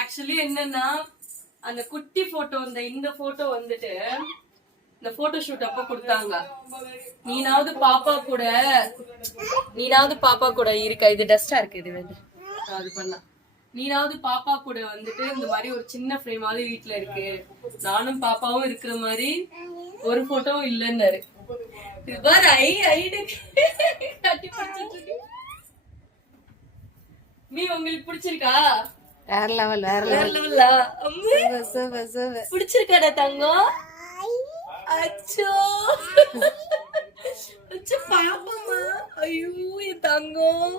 Actually என்னன்னா அந்த குட்டி போட்டோ இந்த போட்டோ வந்துட்டு இந்த போட்டோ ஷூட் அப்ப கொடுத்தாங்க. நீனாவது பாப்பா கூட இருக்கா, இது டஸ்டா இருக்கு, இது வந்து அது பண்ணலாம். நீனாவது பாப்பா கூட வந்துட்டு இந்த மாதிரி ஒரு சின்ன ஃப்ரேமாவது வீட்டுல இருக்கு, நானும் பாப்பாவும் இருக்கிற மாதிரி ஒரு போட்டோவும் இல்லைன்னாரு. உங்களுக்கு பிடிச்சிருக்கா? வேற லெவல் வேற லெவல்லா பிடிச்சிருக்காடா தங்கம்? அச்சோ அச்சோ பாப்பாமா, ஐயோ என் தங்கம்.